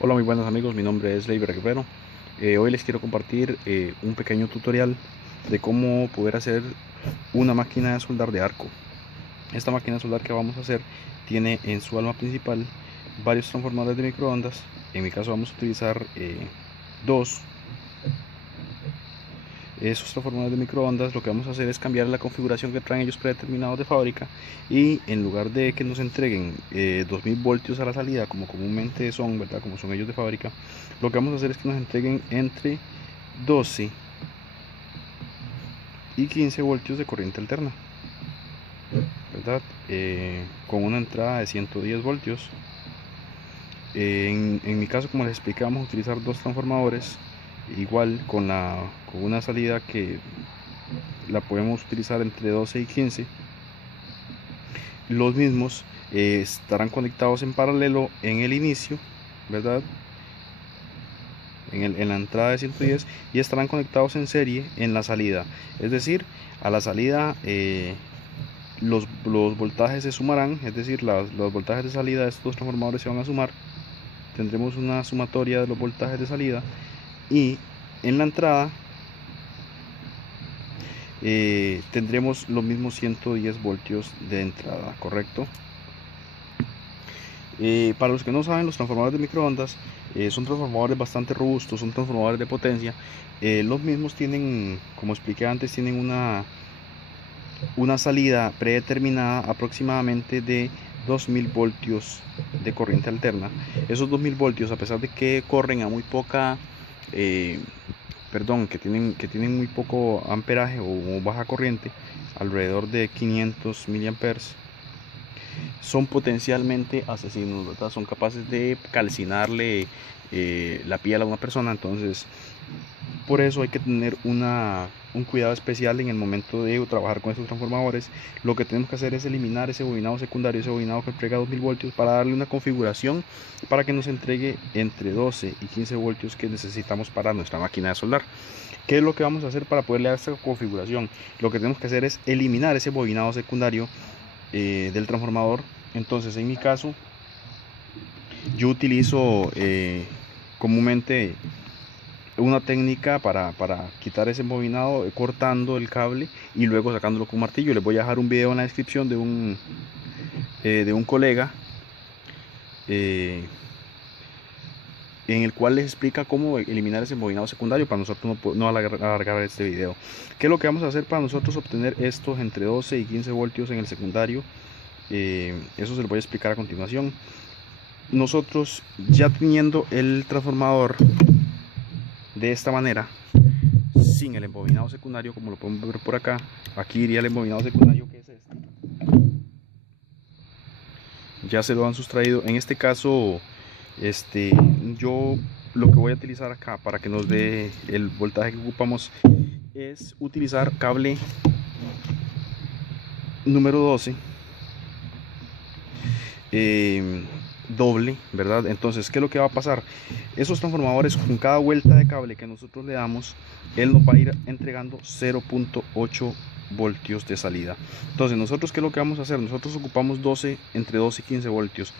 Hola, muy buenos amigos, mi nombre es Leiber Guerrero. Hoy les quiero compartir un pequeño tutorial de cómo poder hacer una máquina de soldar de arco. Esta máquina de soldar que vamos a hacer tiene en su alma principal varios transformadores de microondas. En mi caso vamos a utilizar dos. Esos transformadores de microondas, lo que vamos a hacer es cambiar la configuración que traen ellos predeterminados de fábrica, y en lugar de que nos entreguen 2000 voltios a la salida como comúnmente son, ¿verdad? Como son ellos de fábrica, lo que vamos a hacer es que nos entreguen entre 12 y 15 voltios de corriente alterna, ¿verdad? Con una entrada de 110 voltios. En mi caso, como les expliqué, vamos a utilizar dos transformadores, igual con una salida que la podemos utilizar entre 12 y 15. Los mismos estarán conectados en paralelo en el inicio, ¿verdad? En la entrada de 110, y estarán conectados en serie en la salida. Es decir, a la salida los voltajes se sumarán, es decir, los voltajes de salida de estos transformadores se van a sumar. Tendremos una sumatoria de los voltajes de salida, y en la entrada tendremos los mismos 110 voltios de entrada, ¿correcto? Para los que no saben, los transformadores de microondas son transformadores bastante robustos, son transformadores de potencia. Los mismos tienen, como expliqué antes, tienen una salida predeterminada aproximadamente de 2000 voltios de corriente alterna. Esos 2000 voltios, a pesar de que corren a muy poca, eh, que tienen muy poco amperaje o baja corriente, alrededor de 500 miliamperes, son potencialmente asesinos, ¿verdad? Son capaces de calcinarle la piel a una persona. Entonces, por eso hay que tener un cuidado especial en el momento de trabajar con estos transformadores. Lo que tenemos que hacer es eliminar ese bobinado secundario, ese bobinado que entrega 2000 voltios, para darle una configuración para que nos entregue entre 12 y 15 voltios que necesitamos para nuestra máquina de soldar. ¿Qué es lo que vamos a hacer para poderle dar esta configuración? Lo que tenemos que hacer es eliminar ese bobinado secundario del transformador. Entonces, en mi caso, yo utilizo comúnmente una técnica para quitar ese embobinado, cortando el cable y luego sacándolo con un martillo. Les voy a dejar un video en la descripción de un colega eh, en el cual les explica cómo eliminar ese embobinado secundario, para nosotros no alargar este video. ¿Qué es lo que vamos a hacer para nosotros obtener estos entre 12 y 15 voltios en el secundario? Eso se lo voy a explicar a continuación. Nosotros, ya teniendo el transformador de esta manera, sin el embobinado secundario, como lo podemos ver por acá, aquí iría el embobinado secundario, que es este. Ya se lo han sustraído. En este caso, yo lo que voy a utilizar acá para que nos dé el voltaje que ocupamos es utilizar cable número 12, doble, ¿verdad? Entonces, ¿qué es lo que va a pasar? Esos transformadores, con cada vuelta de cable que nosotros le damos, él nos va a ir entregando 0.8 voltios de salida. Entonces, nosotros, ¿qué es lo que vamos a hacer? Nosotros ocupamos entre 12 y 15 voltios.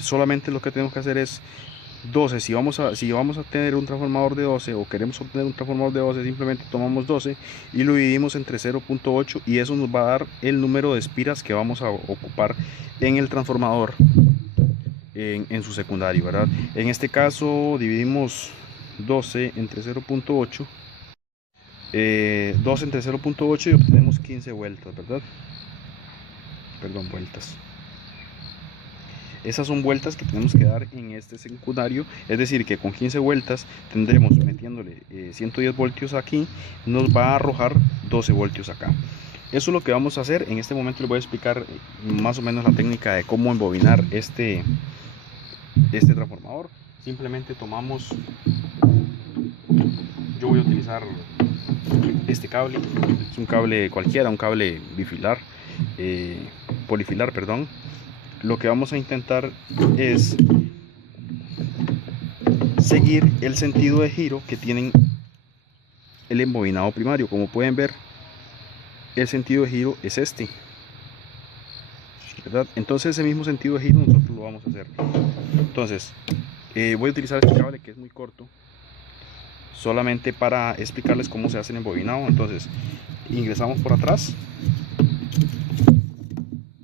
Solamente lo que tenemos que hacer es 12. Si vamos a tener un transformador de 12, o queremos obtener un transformador de 12, simplemente tomamos 12 y lo dividimos entre 0.8, y eso nos va a dar el número de espiras que vamos a ocupar en el transformador en su secundario, ¿verdad? En este caso dividimos 12 entre 0.8, 12 entre 0.8, y obtenemos 15 vueltas, ¿verdad? Perdón, vueltas. Esas son vueltas que tenemos que dar en este secundario. Es decir, que con 15 vueltas tendremos, metiéndole 110 voltios aquí, nos va a arrojar 12 voltios acá. Eso es lo que vamos a hacer. En este momento les voy a explicar más o menos la técnica de cómo embobinar este transformador. Simplemente tomamos, yo voy a utilizar este cable, es un cable cualquiera, un cable bifilar, polifilar, perdón. Lo que vamos a intentar es seguir el sentido de giro que tienen el embobinado primario. Como pueden ver, el sentido de giro es este, ¿verdad? Entonces, ese mismo sentido de giro nosotros lo vamos a hacer. Entonces, Voy a utilizar este cable que es muy corto, solamente para explicarles cómo se hace el embobinado. Entonces ingresamos por atrás.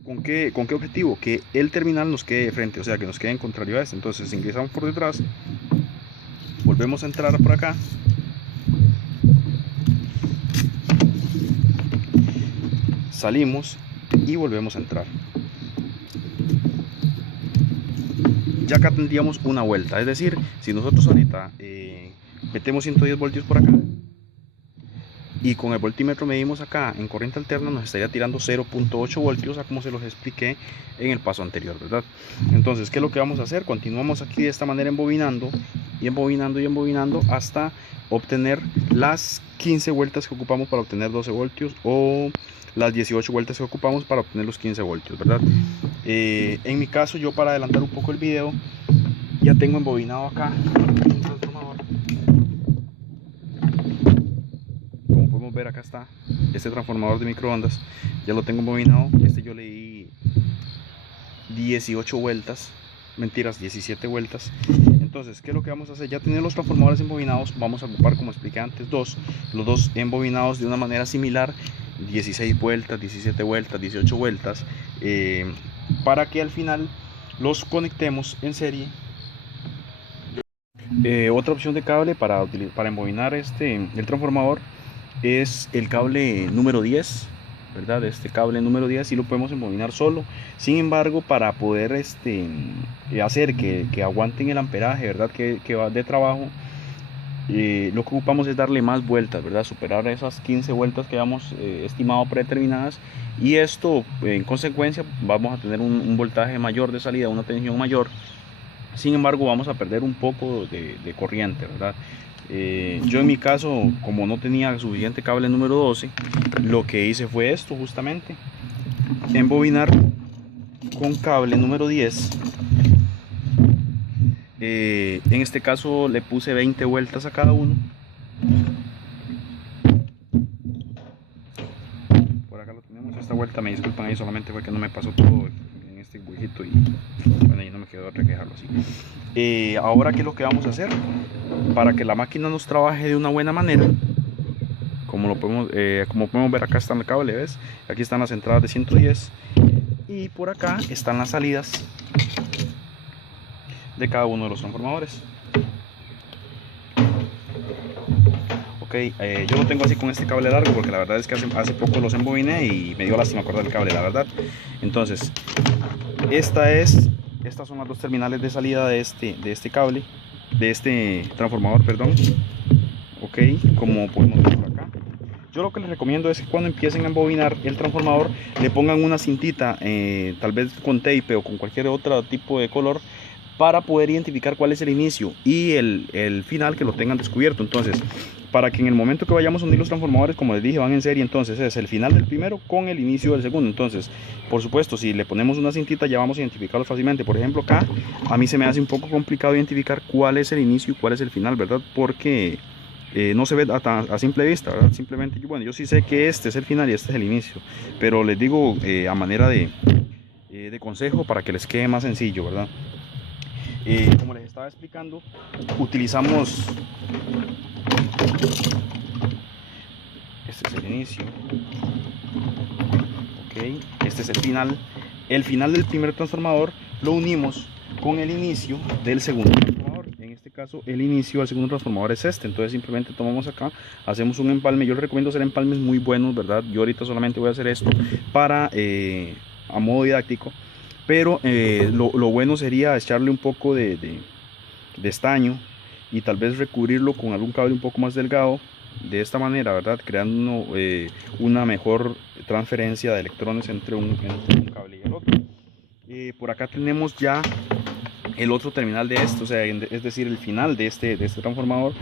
¿Con qué objetivo? Que el terminal nos quede de frente, o sea que nos quede en contrario a este. Entonces ingresamos por detrás, volvemos a entrar por acá, salimos y volvemos a entrar. Ya acá tendríamos una vuelta, es decir, si nosotros ahorita metemos 110 voltios por acá y con el voltímetro medimos acá en corriente alterna, nos estaría tirando 0.8 voltios, a como se los expliqué en el paso anterior, ¿verdad? Entonces, ¿qué es lo que vamos a hacer? Continuamos aquí de esta manera embobinando y embobinando y embobinando hasta obtener las 15 vueltas que ocupamos para obtener 12 voltios, o las 18 vueltas que ocupamos para obtener los 15 voltios, ¿verdad? En mi caso, yo, para adelantar un poco el video, ya tengo embobinado acá un transformador. Como podemos ver, acá está este transformador de microondas, ya lo tengo embobinado. Este yo le di 18 vueltas, mentiras, 17 vueltas. Entonces, ¿qué es lo que vamos a hacer? Ya teniendo los transformadores embobinados, vamos a ocupar, como expliqué antes, los dos embobinados de una manera similar, 16 vueltas, 17 vueltas, 18 vueltas, para que al final los conectemos en serie. Otra opción de cable para embobinar el transformador es el cable número 10, ¿verdad? Este cable número 10 sí lo podemos embobinar solo. Sin embargo, para poder hacer que aguanten el amperaje, ¿verdad? Que va de trabajo, lo que ocupamos es darle más vueltas, ¿verdad? Superar esas 15 vueltas que habíamos estimado predeterminadas, y esto, en consecuencia, vamos a tener un voltaje mayor de salida, una tensión mayor. Sin embargo, vamos a perder un poco de corriente, ¿verdad? Yo, en mi caso, como no tenía suficiente cable número 12, lo que hice fue esto, justamente, embobinar con cable número 10. En este caso le puse 20 vueltas a cada uno. Por acá lo tenemos. Esta vuelta, me disculpan ahí, solamente fue que no me pasó todo en este huequito y bueno, ahí no me quedó otra que dejarlo así. Ahora, ¿qué es lo que vamos a hacer? Para que la máquina nos trabaje de una buena manera, como podemos ver, acá está el cable, ¿ves? Aquí están las entradas de 110 y por acá están las salidas de cada uno de los transformadores. Ok, yo lo tengo así con este cable largo porque la verdad es que hace poco los embobiné y me dio lástima cortar el cable, la verdad. Entonces, estas son las dos terminales de salida de este cable, de este transformador, perdón. Ok, como podemos ver por acá. Yo lo que les recomiendo es que cuando empiecen a embobinar el transformador, le pongan una cintita, tal vez con tape o con cualquier otro tipo de color, para poder identificar cuál es el inicio y el final, que lo tengan descubierto. Entonces, para que en el momento que vayamos a unir los transformadores, como les dije, van en serie, entonces es el final del primero con el inicio del segundo. Entonces, por supuesto, si le ponemos una cintita, ya vamos a identificarlo fácilmente. Por ejemplo, acá a mí se me hace un poco complicado identificar cuál es el inicio y cuál es el final, ¿verdad? Porque no se ve a simple vista, ¿verdad? Simplemente, yo sí sé que este es el final y este es el inicio, pero les digo a manera de consejo, para que les quede más sencillo, ¿verdad? Como les estaba explicando, utilizamos, este es el inicio, ok, este es el final del primer transformador, lo unimos con el inicio del segundo transformador. En este caso, el inicio del segundo transformador es este. Entonces, simplemente tomamos acá, hacemos un empalme. Yo les recomiendo hacer empalmes muy buenos, ¿verdad? Yo ahorita solamente voy a hacer esto para a modo didáctico, pero lo bueno sería echarle un poco de estaño y tal vez recubrirlo con algún cable un poco más delgado, de esta manera, ¿verdad? Creando una mejor transferencia de electrones entre un cable y el otro. Por acá tenemos ya el otro terminal de esto, o sea, es decir, el final de este transformador.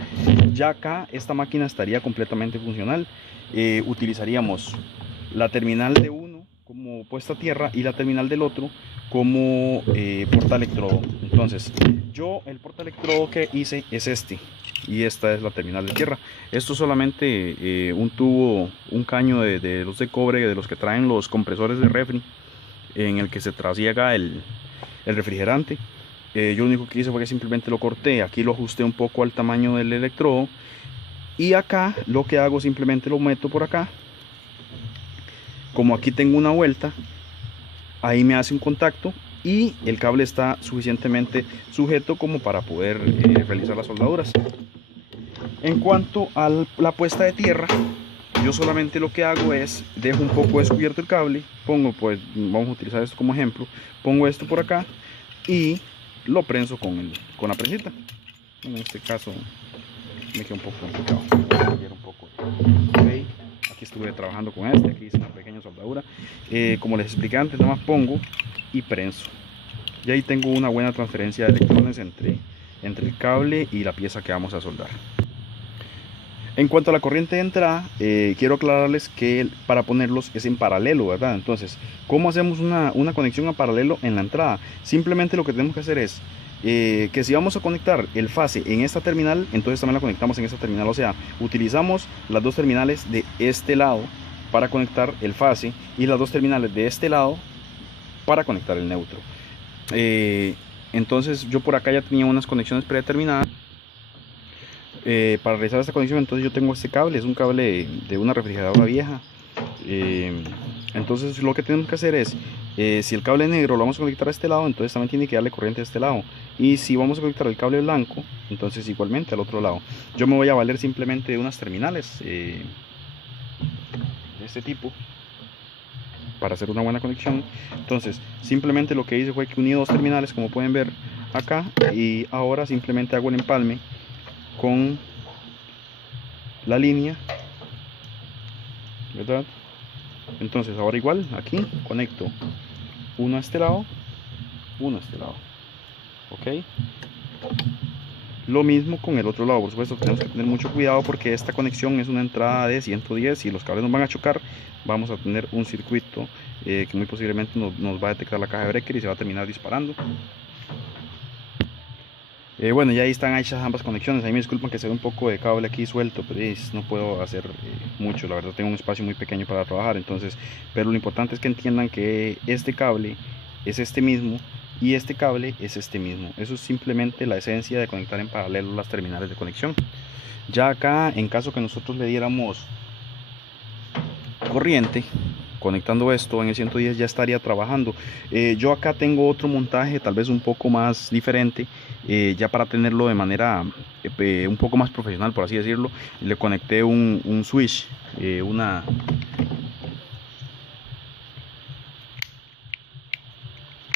Ya acá esta máquina estaría completamente funcional. Utilizaríamos la terminal de uno como puesta a tierra y la terminal del otro como portaelectrodo. Entonces, yo el portaelectrodo que hice es este, y esta es la terminal de tierra. Esto es solamente un tubo, un caño de los de cobre, de los que traen los compresores de refri, en el que se trasiega el refrigerante. Yo lo único que hice fue que simplemente lo corté, aquí lo ajusté un poco al tamaño del electrodo, y acá lo que hago simplemente lo meto por acá. Como aquí tengo una vuelta, ahí me hace un contacto y el cable está suficientemente sujeto como para poder realizar las soldaduras. En cuanto a la puesta de tierra, yo solamente lo que hago es dejo un poco descubierto el cable, pongo, pues vamos a utilizar esto como ejemplo, pongo esto por acá y lo prenso con la prensita. En este caso me queda un poco complicado. Okay. Aquí estuve trabajando con aquí hice una pequeña soldadura. Como les expliqué antes, nada más pongo y prenso. Y ahí tengo una buena transferencia de electrones entre el cable y la pieza que vamos a soldar. En cuanto a la corriente de entrada, quiero aclararles que para ponerlos es en paralelo, ¿verdad? Entonces, ¿cómo hacemos una conexión a paralelo en la entrada? Simplemente lo que tenemos que hacer es que si vamos a conectar el fase en esta terminal, entonces también la conectamos en esta terminal. O sea, utilizamos las dos terminales de este lado para conectar el fase y las dos terminales de este lado para conectar el neutro. Entonces yo por acá ya tenía unas conexiones predeterminadas. Para realizar esta conexión, entonces yo tengo este cable, es un cable de una refrigeradora vieja. Entonces lo que tenemos que hacer es, si el cable negro lo vamos a conectar a este lado, entonces también tiene que darle corriente a este lado. Y si vamos a conectar el cable blanco, entonces igualmente al otro lado. Yo me voy a valer simplemente de unas terminales de este tipo para hacer una buena conexión. Entonces simplemente lo que hice fue que uní dos terminales, como pueden ver acá, y ahora simplemente hago el empalme con la línea, ¿verdad? Entonces ahora igual aquí conecto uno a este lado, uno a este lado, ok. Lo mismo con el otro lado. Por supuesto tenemos que tener mucho cuidado porque esta conexión es una entrada de 110 y los cables nos van a chocar. Vamos a tener un circuito que muy posiblemente nos va a detectar la caja de breaker y se va a terminar disparando. Bueno, ya ahí están hechas ambas conexiones. Ahí me disculpan que se ve un poco de cable aquí suelto, pero no puedo hacer mucho. La verdad tengo un espacio muy pequeño para trabajar. Entonces, pero lo importante es que entiendan que este cable es este mismo y este cable es este mismo. Eso es simplemente la esencia de conectar en paralelo las terminales de conexión. Ya acá, en caso que nosotros le diéramos corriente conectando esto en el 110, ya estaría trabajando. Yo acá tengo otro montaje tal vez un poco más diferente, ya para tenerlo de manera un poco más profesional, por así decirlo. Le conecté un switch,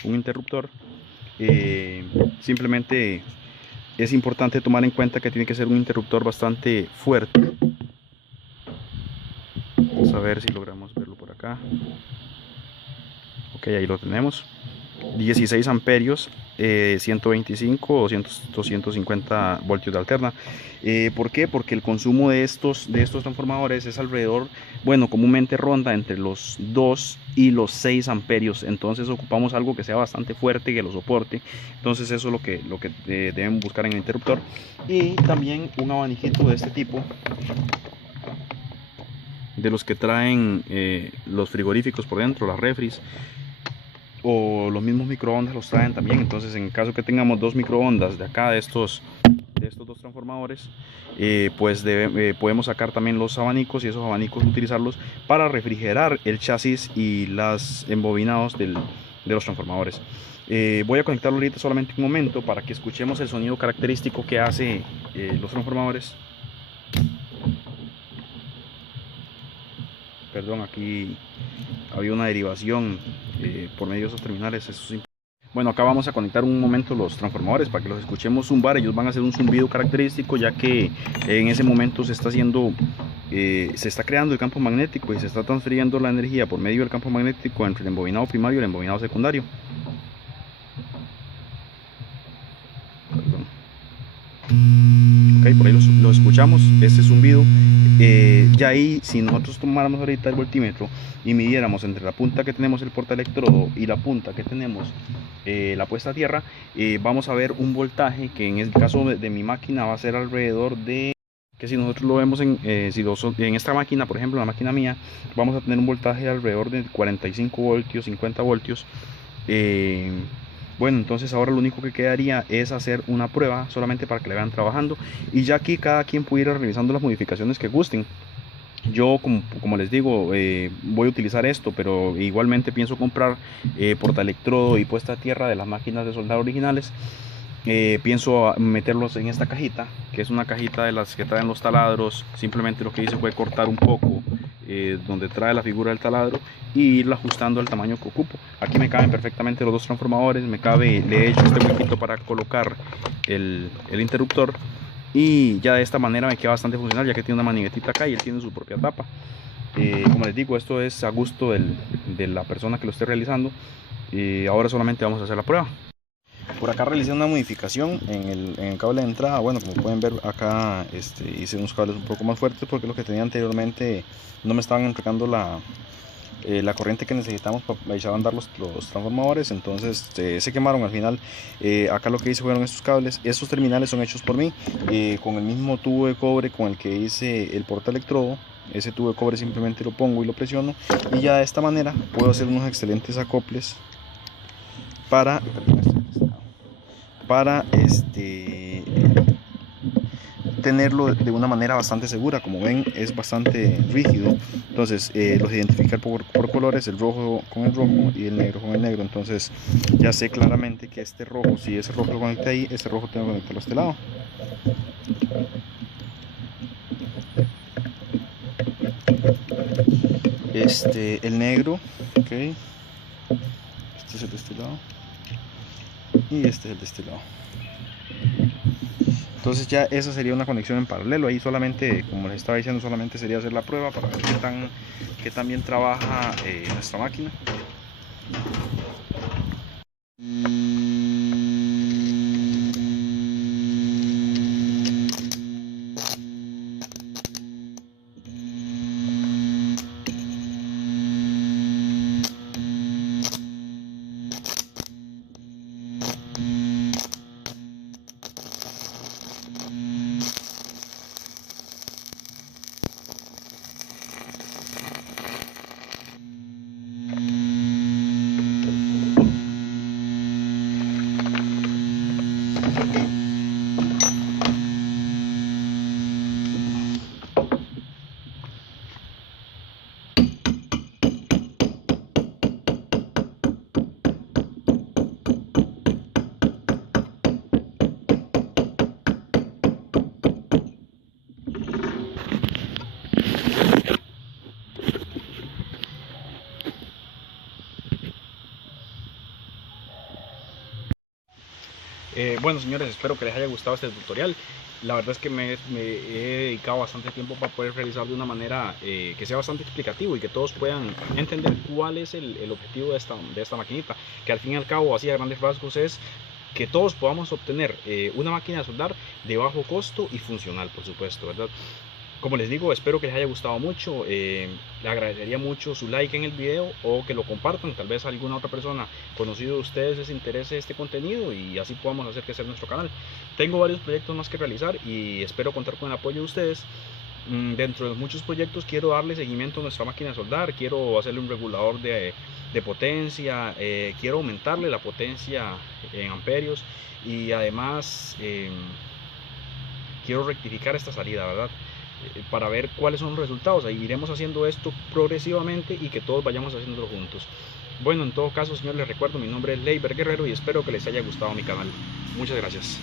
un interruptor. Simplemente es importante tomar en cuenta que tiene que ser un interruptor bastante fuerte. Vamos a ver si logramos verlo por acá. Ok, ahí lo tenemos. 16 amperios, 125 o 250 voltios de alterna. ¿Por qué? Porque el consumo de estos transformadores es alrededor, bueno, comúnmente ronda entre los 2 y los 6 amperios. Entonces ocupamos algo que sea bastante fuerte, que lo soporte. Entonces eso es lo que deben buscar en el interruptor. Y también un abaniquito de este tipo, de los que traen los frigoríficos por dentro, las refris, o los mismos microondas los traen también. Entonces en caso que tengamos dos microondas de acá, de estos dos transformadores, pues podemos sacar también los abanicos, y esos abanicos utilizarlos para refrigerar el chasis y las embobinados de los transformadores. Voy a conectarlo ahorita solamente un momento para que escuchemos el sonido característico que hace los transformadores. Perdón, aquí había una derivación por medio de esos terminales. Bueno, acá vamos a conectar un momento los transformadores para que los escuchemos zumbar. Ellos van a hacer un zumbido característico, ya que en ese momento se está creando el campo magnético y se está transfiriendo la energía por medio del campo magnético entre el embobinado primario y el embobinado secundario. Perdón. Ok, por ahí lo escuchamos, este zumbido. Ya ahí, si nosotros tomáramos ahorita el voltímetro y midiéramos entre la punta que tenemos el portaelectrodo y la punta que tenemos la puesta a tierra, vamos a ver un voltaje que en el caso de mi máquina va a ser alrededor de, que si nosotros lo vemos en esta máquina, por ejemplo, en la máquina mía, vamos a tener un voltaje alrededor de 45 voltios, 50 voltios. Bueno, entonces ahora lo único que quedaría es hacer una prueba solamente para que le vean trabajando, y ya aquí cada quien pudiera ir realizando las modificaciones que gusten. Yo, como les digo, voy a utilizar esto, pero igualmente pienso comprar portaelectrodo y puesta a tierra de las máquinas de soldar originales. Pienso meterlos en esta cajita, que es una cajita de las que traen los taladros. Simplemente lo que hice fue cortar un poco donde trae la figura del taladro y irla ajustando al tamaño que ocupo. Aquí me caben perfectamente los dos transformadores, me cabe, le he hecho este huequito para colocar el interruptor, y ya de esta manera me queda bastante funcional, ya que tiene una maniguetita acá y él tiene su propia tapa. Como les digo, esto es a gusto de la persona que lo esté realizando, y ahora solamente vamos a hacer la prueba. Por acá realicé una modificación en el cable de entrada. Bueno, como pueden ver acá hice unos cables un poco más fuertes, porque los que tenía anteriormente no me estaban entregando la corriente que necesitamos para echar a andar los transformadores. Entonces se quemaron al final. Acá lo que hice fueron estos cables. Estos terminales son hechos por mí, con el mismo tubo de cobre con el que hice el portaelectrodo. Ese tubo de cobre simplemente lo pongo y lo presiono, y ya de esta manera puedo hacer unos excelentes acoples para tenerlo de una manera bastante segura. Como ven, es bastante rígido. Entonces los identificar por colores, el rojo con el rojo y el negro con el negro. Entonces ya sé claramente que este rojo, si ese rojo lo conecté ahí, este rojo tengo que conectarlo a este lado. El negro, ok, este es el de este lado y este es el de este lado. Entonces ya esa sería una conexión en paralelo. Ahí solamente, como les estaba diciendo, solamente sería hacer la prueba para ver qué tan bien trabaja nuestra máquina. Bueno, señores, espero que les haya gustado este tutorial. La verdad es que me he dedicado bastante tiempo para poder realizar de una manera que sea bastante explicativo y que todos puedan entender cuál es el objetivo de esta maquinita, que al fin y al cabo, así a grandes rasgos, es que todos podamos obtener una máquina de soldar de bajo costo y funcional, por supuesto, ¿verdad? Como les digo, espero que les haya gustado mucho. Le agradecería mucho su like en el video, o que lo compartan. Tal vez a alguna otra persona conocido de ustedes les interese este contenido, y así podamos hacer crecer nuestro canal. Tengo varios proyectos más que realizar y espero contar con el apoyo de ustedes. Dentro de muchos proyectos quiero darle seguimiento a nuestra máquina de soldar. Quiero hacerle un regulador de potencia, quiero aumentarle la potencia en amperios, y además quiero rectificar esta salida, ¿verdad? Para ver cuáles son los resultados. Ahí iremos haciendo esto progresivamente y que todos vayamos haciéndolo juntos. Bueno, en todo caso, señores, les recuerdo, mi nombre es Leiber Guerrero y espero que les haya gustado mi canal. Muchas gracias.